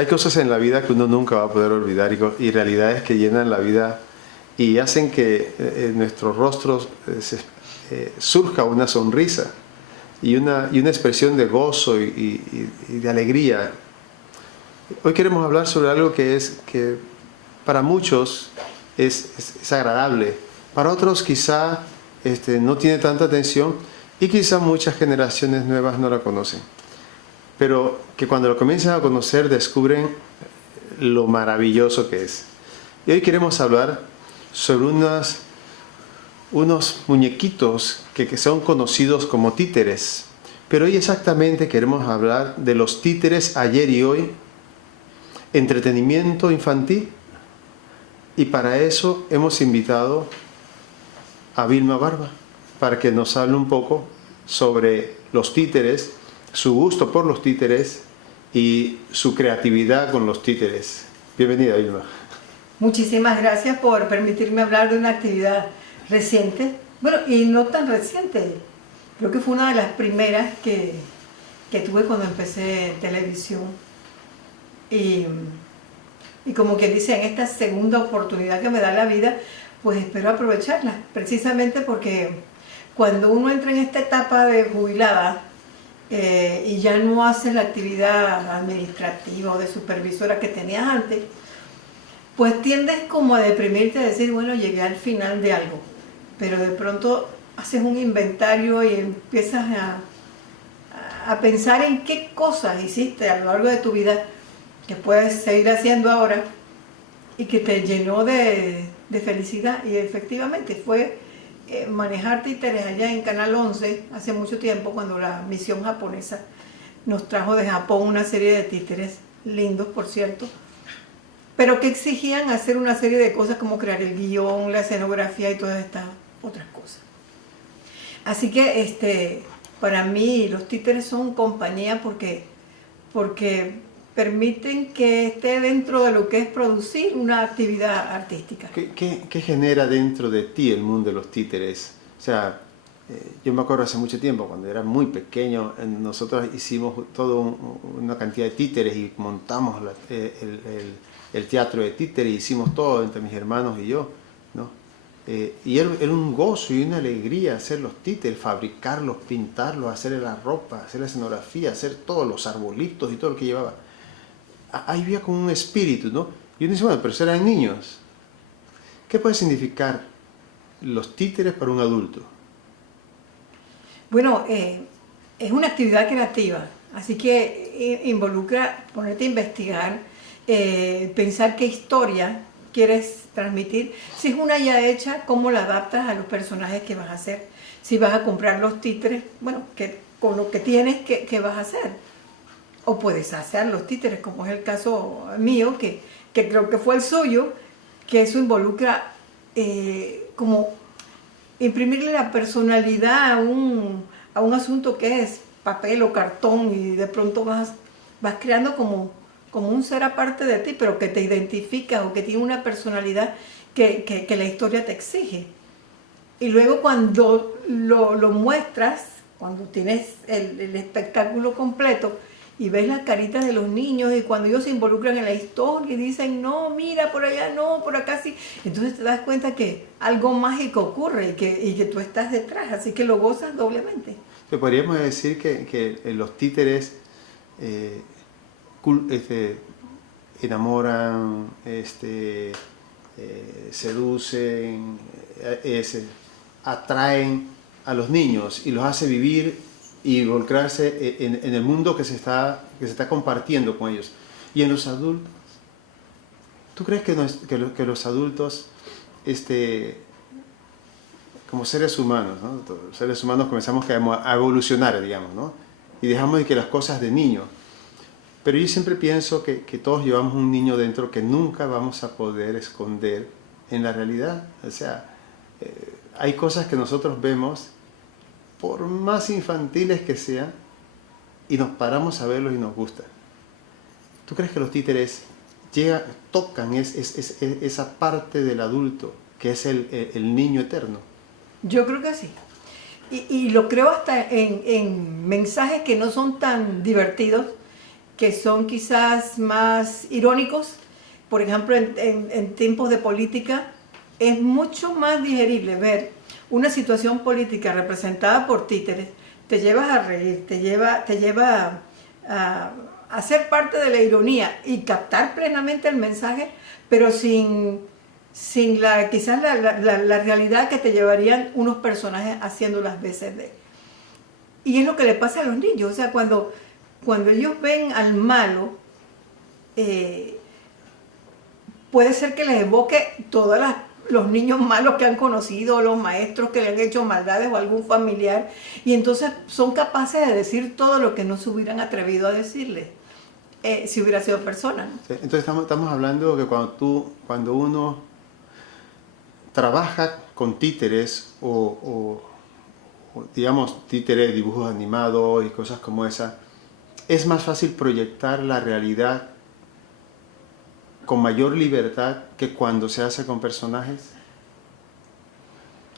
Hay cosas en la vida que uno nunca va a poder olvidar y realidades que llenan la vida y hacen que en nuestros rostros surja una sonrisa y una expresión de gozo y de alegría. Hoy queremos hablar sobre algo que para muchos es agradable, para otros quizá no tiene tanta atención y quizá muchas generaciones nuevas no la conocen. Pero que cuando lo comienzan a conocer descubren lo maravilloso que es. Y hoy queremos hablar sobre unos muñequitos que son conocidos como títeres. Pero hoy exactamente queremos hablar de los títeres ayer y hoy, entretenimiento infantil. Y para eso hemos invitado a Vilma Barba, para que nos hable un poco sobre los títeres, su gusto por los títeres y su creatividad con los títeres. Bienvenida, Vilma. Muchísimas gracias por permitirme hablar de una actividad reciente, bueno, y no tan reciente. Creo que fue una de las primeras que tuve cuando empecé televisión. Y como quien dice, en esta segunda oportunidad que me da la vida, pues espero aprovecharla, precisamente porque cuando uno entra en esta etapa de jubilada, y ya no haces la actividad administrativa o de supervisora que tenías antes, pues tiendes como a deprimirte, a decir, bueno, llegué al final de algo. Pero de pronto haces un inventario y empiezas a pensar en qué cosas hiciste a lo largo de tu vida que puedes seguir haciendo ahora y que te llenó de felicidad. Y efectivamente fue manejar títeres allá en Canal 11 hace mucho tiempo, cuando la misión japonesa nos trajo de Japón una serie de títeres, lindos por cierto, pero que exigían hacer una serie de cosas como crear el guión, la escenografía y todas estas otras cosas. Así que para mí los títeres son compañía porque permiten que esté dentro de lo que es producir una actividad artística. ¿Qué genera dentro de ti el mundo de los títeres? O sea, yo me acuerdo hace mucho tiempo, cuando era muy pequeño, nosotros hicimos toda una cantidad de títeres y montamos el teatro de títeres, hicimos todo entre mis hermanos y yo, ¿no? Y era un gozo y una alegría hacer los títeres, fabricarlos, pintarlos, hacer la ropa, hacer la escenografía, hacer todos los arbolitos y todo lo que llevaba. Ahí había como un espíritu, ¿no? Y uno dice, bueno, pero eran niños. ¿Qué puede significar los títeres para un adulto? Bueno, es una actividad creativa, así que involucra ponerte a investigar, pensar qué historia quieres transmitir. Si es una ya hecha, cómo la adaptas a los personajes que vas a hacer. Si vas a comprar los títeres, bueno, con lo que tienes, ¿qué vas a hacer? O puedes hacer los títeres, como es el caso mío, que creo que fue el suyo, que eso involucra como imprimirle la personalidad a un asunto que es papel o cartón, y de pronto vas creando como un ser aparte de ti, pero que te identifica o que tiene una personalidad que la historia te exige. Y luego cuando lo muestras, cuando tienes el espectáculo completo, y ves las caritas de los niños, y cuando ellos se involucran en la historia y dicen, no, mira, por allá no, por acá sí, entonces te das cuenta que algo mágico ocurre y que tú estás detrás, así que lo gozas doblemente. Podríamos decir que los títeres enamoran, seducen, atraen a los niños y los hace vivir y involucrarse en el mundo que se está compartiendo con ellos. Y en los adultos, ¿tú crees que los adultos, como seres humanos, ¿no? Los seres humanos comenzamos a evolucionar, digamos, ¿no? Y dejamos de que las cosas de niño. Pero yo siempre pienso que todos llevamos un niño dentro que nunca vamos a poder esconder en la realidad. O sea, hay cosas que nosotros vemos, por más infantiles que sean, y nos paramos a verlos y nos gusta. ¿Tú crees que los títeres tocan esa parte del adulto, que es el niño eterno? Yo creo que sí. Y lo creo hasta en mensajes que no son tan divertidos, que son quizás más irónicos, por ejemplo, en tiempos de política, es mucho más digerible ver una situación política representada por títeres, te llevas a reír, te lleva a ser parte de la ironía y captar plenamente el mensaje, pero sin quizás la realidad que te llevarían unos personajes haciendo las veces de. Y es lo que le pasa a los niños, o sea, cuando ellos ven al malo, puede ser que les evoque todos los niños malos que han conocido, o los maestros que le han hecho maldades o algún familiar, y entonces son capaces de decir todo lo que no se hubieran atrevido a decirle si hubiera sido persona, ¿no? Sí, entonces estamos hablando que cuando uno trabaja con títeres o digamos títeres, dibujos animados y cosas como esa, es más fácil proyectar la realidad con mayor libertad que cuando se hace con personajes.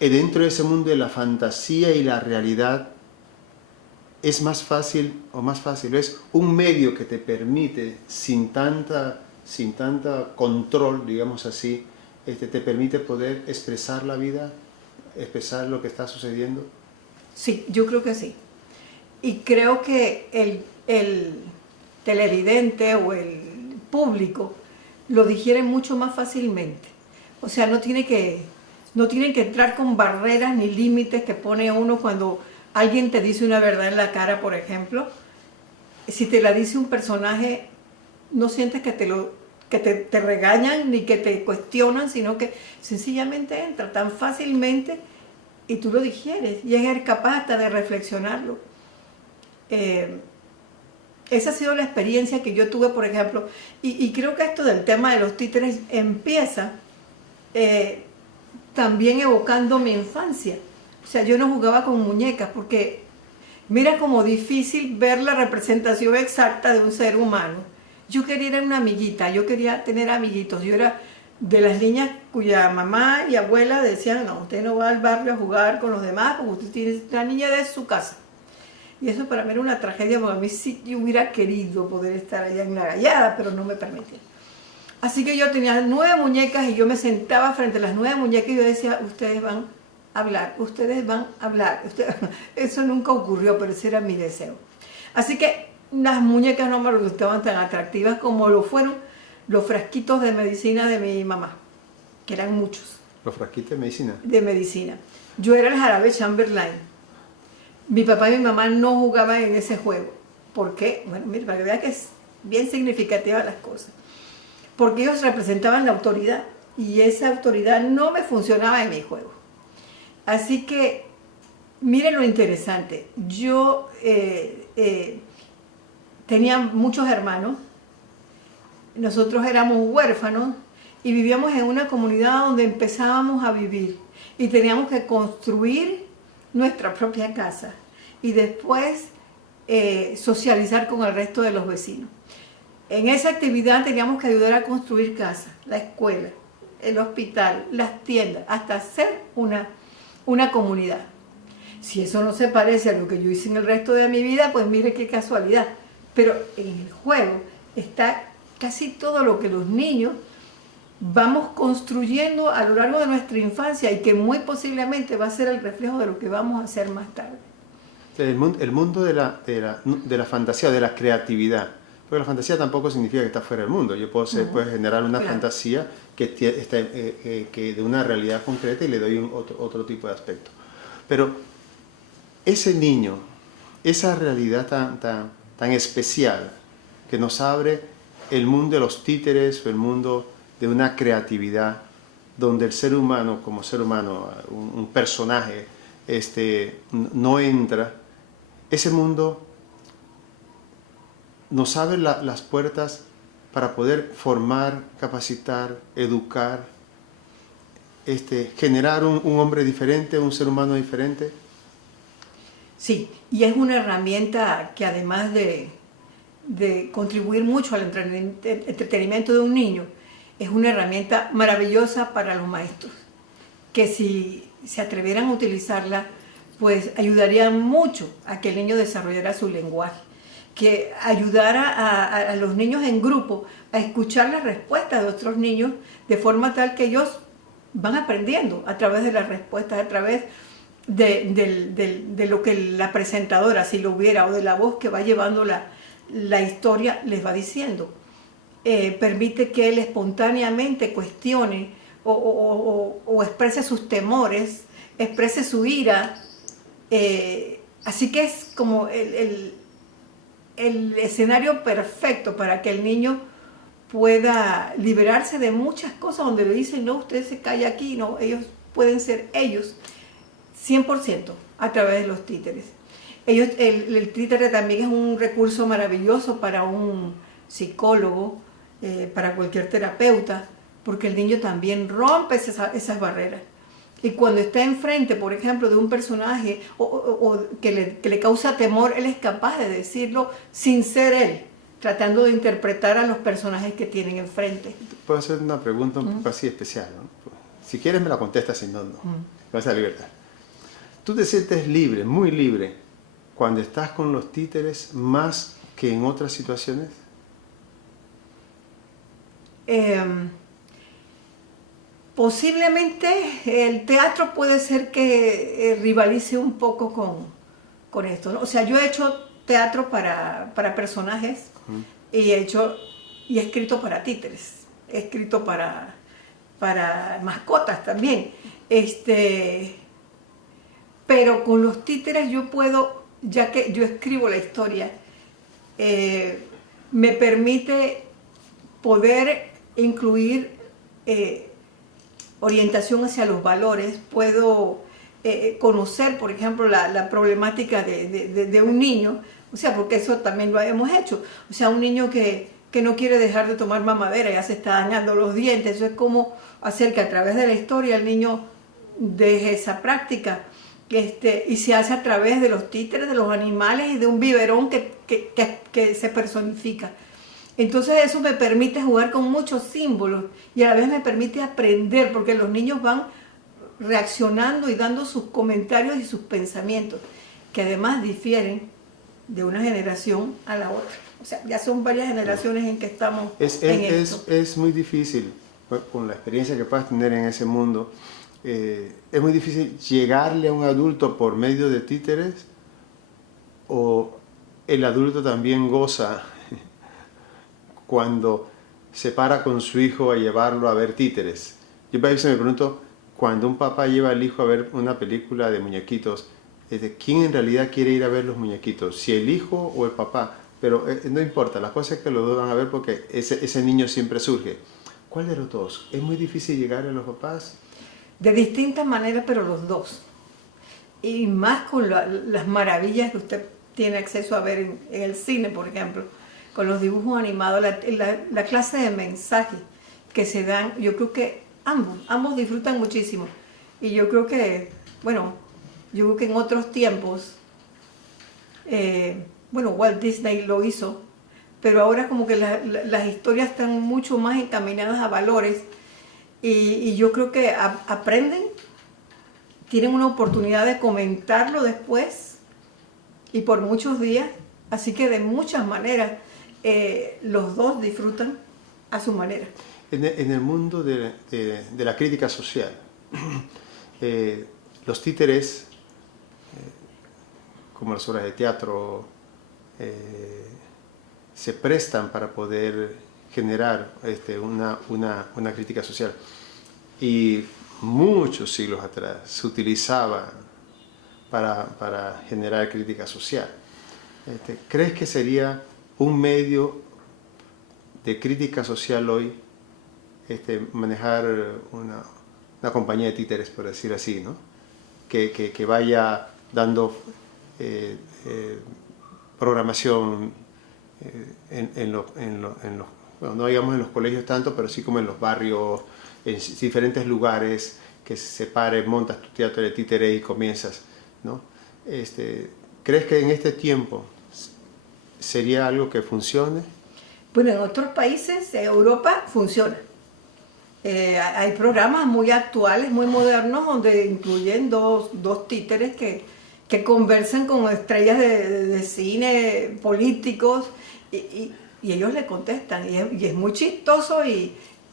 Y dentro de ese mundo de la fantasía y la realidad, es más fácil, es un medio que te permite, sin tanta control, digamos así, te permite poder expresar la vida, expresar lo que está sucediendo. Sí, yo creo que sí. Y creo que el televidente o el público lo digiere mucho más fácilmente. O sea, no tienen que entrar con barreras ni límites que pone uno cuando alguien te dice una verdad en la cara, por ejemplo. Si te la dice un personaje, no sientes que te regañan ni que te cuestionan, sino que sencillamente entra tan fácilmente y tú lo digieres y eres capaz hasta de reflexionarlo. Esa ha sido la experiencia que yo tuve, por ejemplo, y creo que esto del tema de los títeres empieza también evocando mi infancia. O sea, yo no jugaba con muñecas porque mira como difícil ver la representación exacta de un ser humano. Yo quería ir a una amiguita, yo quería tener amiguitos. Yo era de las niñas cuya mamá y abuela decían, no, usted no va al barrio a jugar con los demás porque usted tiene una niña de su casa. Y eso para mí era una tragedia, porque a mí sí yo hubiera querido poder estar allá en la gallada, pero no me permitía. Así que yo tenía 9 muñecas y yo me sentaba frente a las 9 muñecas y yo decía, ustedes van a hablar, ustedes van a hablar. Eso nunca ocurrió, pero ese era mi deseo. Así que las muñecas no me resultaban tan atractivas como lo fueron los frasquitos de medicina de mi mamá, que eran muchos. ¿Los frasquitos de medicina? De medicina. Yo era el jarabe Chamberlain. Mi papá y mi mamá no jugaban en ese juego. ¿Por qué? Bueno, mire, para que vean que es bien significativa las cosas. Porque ellos representaban la autoridad y esa autoridad no me funcionaba en mi juego. Así que, miren lo interesante. Yo tenía muchos hermanos, nosotros éramos huérfanos y vivíamos en una comunidad donde empezábamos a vivir y teníamos que construir nuestra propia casa y después socializar con el resto de los vecinos. En esa actividad teníamos que ayudar a construir casas, la escuela, el hospital, las tiendas, hasta hacer una comunidad. Si eso no se parece a lo que yo hice en el resto de mi vida, pues mire qué casualidad. Pero en el juego está casi todo lo que los niños vamos construyendo a lo largo de nuestra infancia y que muy posiblemente va a ser el reflejo de lo que vamos a hacer más tarde. El mundo de la fantasía, de la creatividad. Porque la fantasía tampoco significa que está fuera del mundo. Yo puedo generar una fantasía que de una realidad concreta y le doy otro tipo de aspecto. Pero ese niño, esa realidad tan especial que nos abre el mundo de los títeres o el mundo de una creatividad donde el ser humano, como ser humano, un personaje, no entra, ese mundo nos abre las puertas para poder formar, capacitar, educar, generar un hombre diferente, un ser humano diferente. Sí, y es una herramienta que además de contribuir mucho al entretenimiento de un niño, es una herramienta maravillosa para los maestros, que si se atrevieran a utilizarla, pues ayudaría mucho a que el niño desarrollara su lenguaje. que ayudara a los niños en grupo a escuchar las respuestas de otros niños de forma tal que ellos van aprendiendo a través de las respuestas, a través de lo que la presentadora, si lo hubiera, o de la voz que va llevando la historia, les va diciendo. Permite que él espontáneamente cuestione o exprese sus temores, exprese su ira. Así que es como el escenario perfecto para que el niño pueda liberarse de muchas cosas donde le dicen, no, usted se calla aquí, no, ellos pueden ser ellos 100% a través de los títeres. El títere también es un recurso maravilloso para un psicólogo, para cualquier terapeuta, porque el niño también rompe esas barreras. Y cuando está enfrente, por ejemplo, de un personaje que le causa temor, él es capaz de decirlo sin ser él, tratando de interpretar a los personajes que tienen enfrente. Puedo hacer una pregunta un poco así especial, ¿no? Si quieres me la contestas, si no, no. Vas a la libertad. ¿Tú te sientes libre, muy libre, cuando estás con los títeres más que en otras situaciones? Posiblemente el teatro puede ser que rivalice un poco con esto, ¿no? O sea, yo he hecho teatro para personajes y he escrito para títeres, he escrito para mascotas también. Pero con los títeres yo puedo, ya que yo escribo la historia, me permite poder incluir orientación hacia los valores, puedo conocer, por ejemplo, la problemática de un niño, o sea, porque eso también lo hemos hecho, o sea, un niño que no quiere dejar de tomar mamadera, ya se está dañando los dientes, eso es como hacer que a través de la historia el niño deje esa práctica, y se hace a través de los títeres, de los animales y de un biberón que se personifica. Entonces eso me permite jugar con muchos símbolos y a la vez me permite aprender, porque los niños van reaccionando y dando sus comentarios y sus pensamientos, que además difieren de una generación a la otra. O sea, ya son varias generaciones en que estamos en esto. Es muy difícil, con la experiencia que puedas tener en ese mundo, es muy difícil llegarle a un adulto por medio de títeres, o el adulto también goza cuando se para con su hijo a llevarlo a ver títeres. Yo a veces me pregunto, cuando un papá lleva al hijo a ver una película de muñequitos, ¿quién en realidad quiere ir a ver los muñequitos? ¿Si el hijo o el papá? Pero no importa, la cosa es que los dos van a ver porque ese niño siempre surge. ¿Cuál de los dos? ¿Es muy difícil llegar a los papás? De distintas maneras, pero los dos. Y más con las maravillas que usted tiene acceso a ver en el cine, por ejemplo, con los dibujos animados, la clase de mensajes que se dan, yo creo que ambos disfrutan muchísimo. Y yo creo que, en otros tiempos, Walt Disney lo hizo, pero ahora como que las historias están mucho más encaminadas a valores y yo creo que aprenden, tienen una oportunidad de comentarlo después y por muchos días, así que de muchas maneras los dos disfrutan a su manera. En el mundo de la crítica social, los títeres, como las obras de teatro, se prestan para poder generar una crítica social. Y muchos siglos atrás se utilizaba para generar crítica social. ¿Crees que sería un medio de crítica social hoy manejar una compañía de títeres, por decir así, ¿no? Que vaya dando programación no digamos en los colegios tanto, pero sí como en los barrios, en diferentes lugares, que se pare, montas tu teatro de títeres y comienzas, ¿no? ¿Crees que en este tiempo sería algo que funcione? Bueno, en otros países, en Europa, funciona. Hay programas muy actuales, muy modernos, donde incluyen dos títeres que que conversan con estrellas de cine, políticos, y ellos le contestan, y es muy chistoso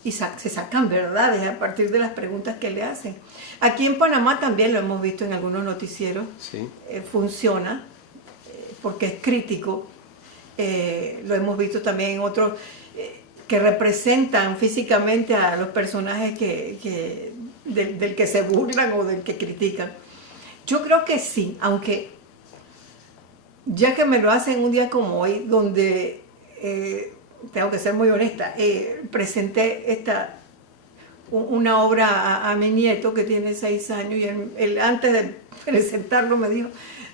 se sacan verdades a partir de las preguntas que le hacen. Aquí en Panamá también lo hemos visto en algunos noticieros, Sí. Funciona, porque es crítico, lo hemos visto también en otros que representan físicamente a los personajes del que se burlan o del que critican. Yo creo que sí, aunque ya que me lo hacen un día como hoy, donde tengo que ser muy honesta, presenté una obra a mi nieto que tiene 6 años, y él antes de presentarlo me dijo: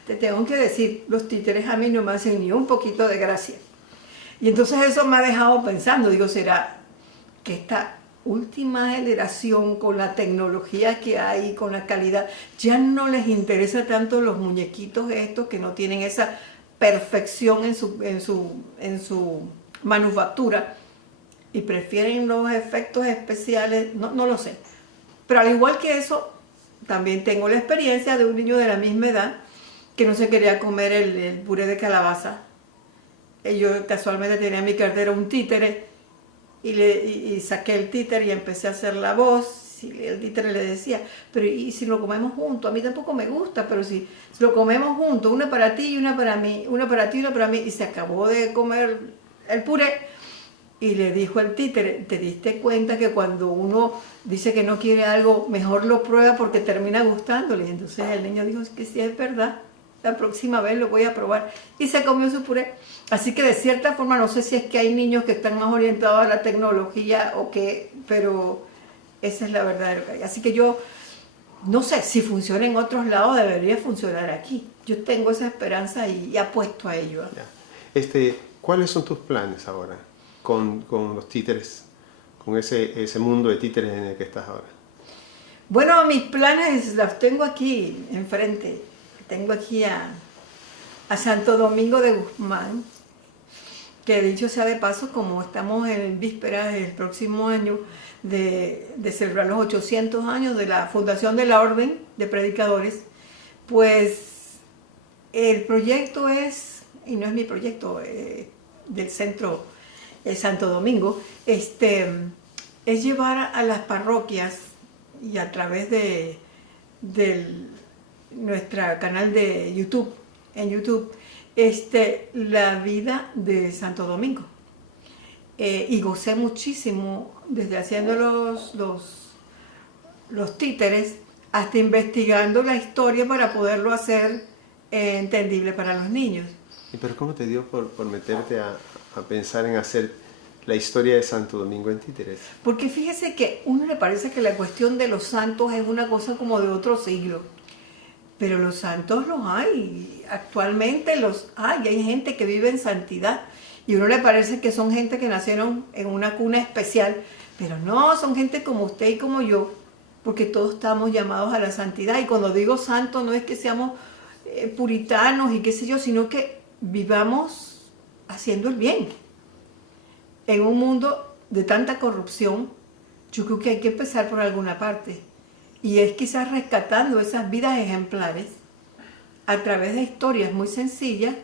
te tengo que decir, los títeres a mí no me hacen ni un poquito de gracia. Y entonces eso me ha dejado pensando, digo, ¿será que esta última generación, con la tecnología que hay, con la calidad, ya no les interesa tanto los muñequitos estos que no tienen esa perfección en su manufactura, y prefieren los efectos especiales? No lo sé. Pero al igual que eso, también tengo la experiencia de un niño de la misma edad que no se quería comer el puré de calabaza. Yo casualmente tenía en mi cartera un títere, y saqué el títere y empecé a hacer la voz, y el títere le decía: pero ¿y si lo comemos juntos? A mí tampoco me gusta, pero si lo comemos juntos, una para ti y una para mí, una para ti y una para mí. Y se acabó de comer el puré, y le dijo el títere: ¿te diste cuenta que cuando uno dice que no quiere algo, mejor lo prueba porque termina gustándole? Y entonces el niño dijo: es que sí, es verdad, la próxima vez lo voy a probar. Y se comió su puré. Así que de cierta forma, no sé si es que hay niños que están más orientados a la tecnología o qué, pero esa es la verdad. Así que yo no sé si funciona en otros lados, debería funcionar aquí. Yo tengo esa esperanza y apuesto a ello. Ya. ¿Cuáles son tus planes ahora con los títeres, con ese mundo de títeres en el que estás ahora? Bueno, mis planes los tengo aquí enfrente. Tengo aquí a Santo Domingo de Guzmán, que dicho sea de paso, como estamos en vísperas del próximo año de celebrar los 800 años de la fundación de la Orden de Predicadores, pues el proyecto es, y no es mi proyecto, del centro Santo Domingo, es llevar a las parroquias, y a través de nuestro canal de YouTube, en YouTube, la vida de Santo Domingo. Y gocé muchísimo desde haciendo los títeres hasta investigando la historia para poderlo hacer entendible para los niños. ¿Y pero cómo te dio por meterte a pensar en hacer la historia de Santo Domingo en títeres? Porque fíjese que a uno le parece que la cuestión de los santos es una cosa como de otro siglo. Pero los santos los hay, actualmente los hay gente que vive en santidad, y a uno le parece que son gente que nacieron en una cuna especial, pero no, son gente como usted y como yo, porque todos estamos llamados a la santidad. Y cuando digo santo, no es que seamos puritanos y qué sé yo, sino que vivamos haciendo el bien. En un mundo de tanta corrupción, yo creo que hay que empezar por alguna parte. Y es quizás rescatando esas vidas ejemplares a través de historias muy sencillas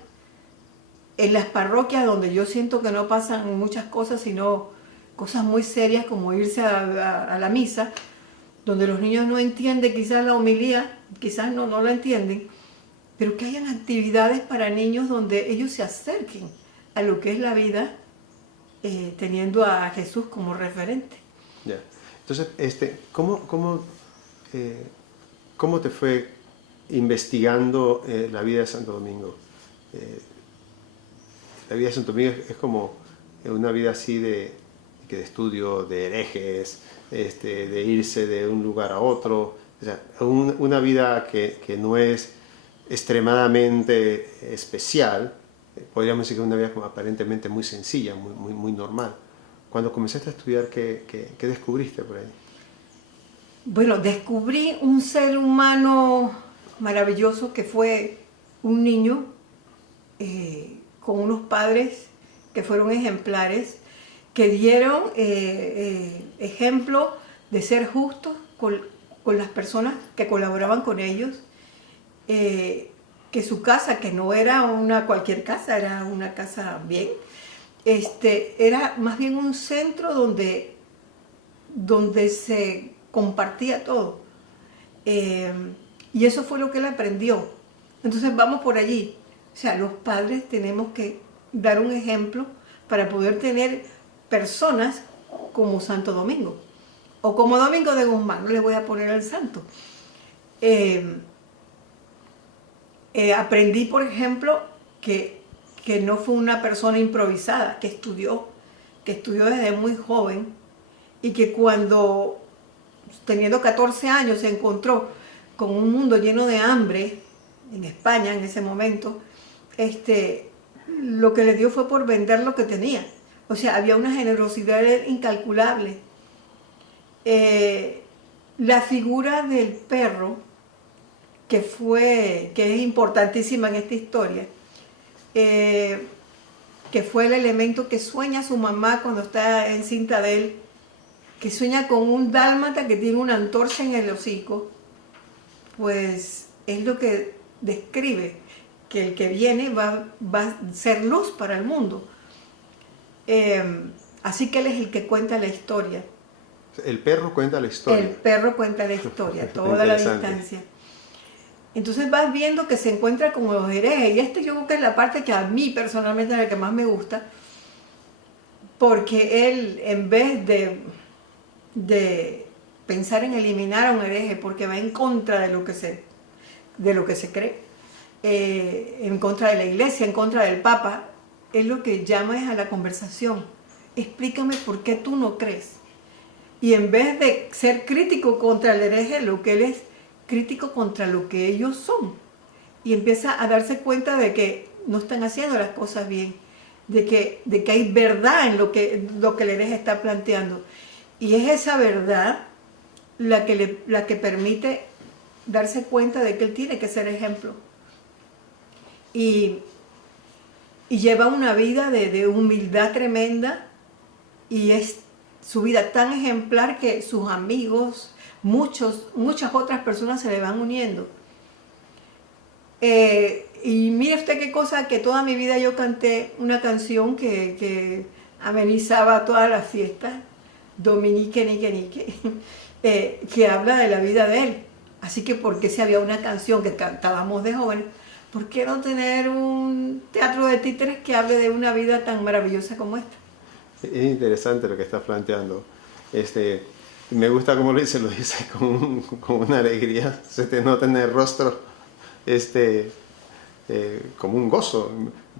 en las parroquias donde yo siento que no pasan muchas cosas, sino cosas muy serias como irse a la misa, donde los niños no entienden quizás la homilía, quizás no la entienden, pero que hayan actividades para niños donde ellos se acerquen a lo que es la vida, teniendo a Jesús como referente. Ya. Entonces, ¿cómo te fue investigando la vida de Santo Domingo? La vida de Santo Domingo es como una vida así de estudio, de herejes, de irse de un lugar a otro, o sea, una vida que no es extremadamente especial. Podríamos decir que es una vida como aparentemente muy sencilla, muy normal. Cuando comenzaste a estudiar, ¿qué descubriste por ahí? Bueno, descubrí un ser humano maravilloso que fue un niño con unos padres que fueron ejemplares, que dieron ejemplo de ser justos con las personas que colaboraban con ellos, que su casa, que no era una cualquier casa, era una casa bien, era más bien un centro donde se compartía todo. Y eso fue lo que él aprendió. Entonces vamos por allí. O sea, los padres tenemos que dar un ejemplo para poder tener personas como Santo Domingo o como Domingo de Guzmán. No le voy a poner al santo. Aprendí, por ejemplo, que no fue una persona improvisada, que estudió desde muy joven y que cuando, teniendo 14 años, se encontró con un mundo lleno de hambre en España en ese momento, lo que le dio fue por vender lo que tenía. O sea, había una generosidad incalculable. La figura del perro, que es importantísima en esta historia, que fue el elemento que sueña su mamá cuando está encinta de él, que sueña con un dálmata que tiene una antorcha en el hocico, pues es lo que describe que el que viene va a ser luz para el mundo. Así que él es el que cuenta la historia. El perro cuenta la historia. El perro cuenta la historia, toda la distancia. Entonces vas viendo que se encuentra con los herejes, y yo creo que es la parte que a mí personalmente es la que más me gusta, porque él, en vez de pensar en eliminar a un hereje, porque va en contra de lo que se cree, en contra de la iglesia, en contra del papa, él lo que llama es a la conversación. Explícame por qué tú no crees. Y en vez de ser crítico contra el hereje, lo que él es crítico contra lo que ellos son. Y empieza a darse cuenta de que no están haciendo las cosas bien, de que hay verdad en lo que el hereje está planteando. Y es esa verdad la que permite darse cuenta de que él tiene que ser ejemplo. Y lleva una vida de humildad tremenda, y es su vida tan ejemplar que sus amigos, muchas otras personas se le van uniendo. Y mire usted qué cosa, que toda mi vida yo canté una canción que amenizaba todas las fiestas, Dominique, Nique, que habla de la vida de él. Así que, ¿por qué si había una canción que cantábamos de jóvenes, por qué no tener un teatro de títeres que hable de una vida tan maravillosa como esta? Es interesante lo que estás planteando. Me gusta cómo lo dice con una alegría. Se te nota en el rostro como un gozo.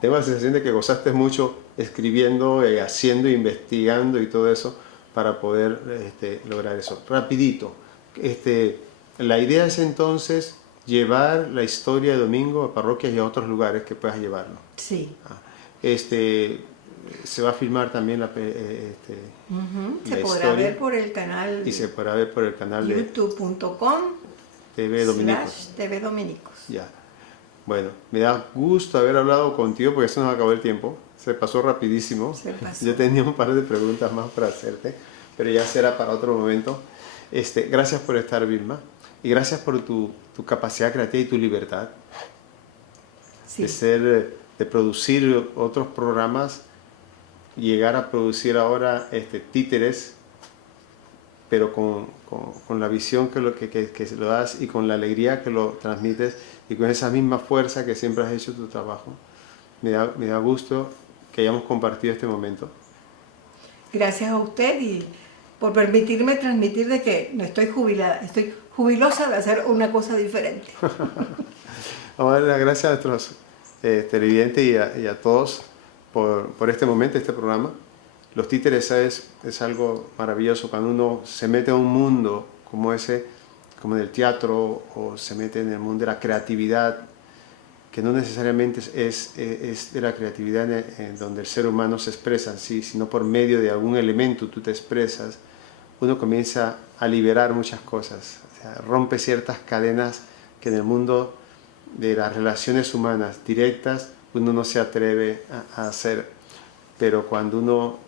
Tengo la sensación de que gozaste mucho escribiendo, haciendo, investigando y todo eso para poder lograr eso. Rapidito. La idea es entonces llevar la historia de Domingo a parroquias y a otros lugares que puedas llevarlo. Sí. Se va a filmar también la se podrá ver por el canal. Y se podrá ver por el canal de youtube.com TV Dominicos. TV Dominicos. Ya. Bueno, me da gusto haber hablado contigo porque eso nos acabó el tiempo. Se pasó rapidísimo. Se pasó. Yo tenía un par de preguntas más para hacerte, pero ya será para otro momento. Gracias por estar, Vilma, y gracias por tu capacidad creativa y tu libertad Sí. de producir otros programas, llegar a producir ahora títeres, pero con la visión que lo das y con la alegría que lo transmites y con esa misma fuerza que siempre has hecho tu trabajo. Me da gusto que hayamos compartido este momento. Gracias a usted y por permitirme transmitir de que no estoy jubilada, estoy jubilosa de hacer una cosa diferente. Vamos a darle las gracias a nuestros televidentes y a todos por este momento, este programa. Los títeres es algo maravilloso cuando uno se mete a un mundo como ese, como en el teatro, o se mete en el mundo de la creatividad, que no necesariamente es de la creatividad en donde el ser humano se expresa, sí, sino por medio de algún elemento tú te expresas. Uno comienza a liberar muchas cosas, o sea, rompe ciertas cadenas que en el mundo de las relaciones humanas directas uno no se atreve a hacer, pero cuando uno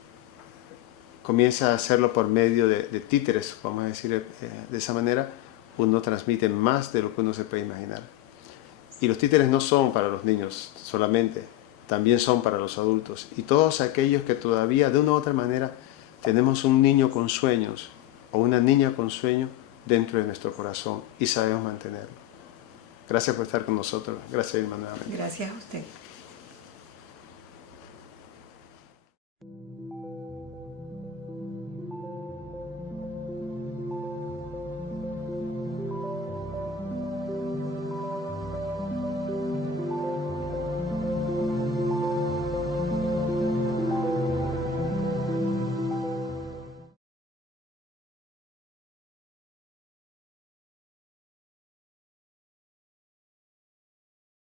comienza a hacerlo por medio de títeres, vamos a decir de esa manera, uno transmite más de lo que uno se puede imaginar. Y los títeres no son para los niños solamente, también son para los adultos. Y todos aquellos que todavía de una u otra manera tenemos un niño con sueños o una niña con sueño dentro de nuestro corazón y sabemos mantenerlo. Gracias por estar con nosotros. Gracias, hermana. Gracias a usted.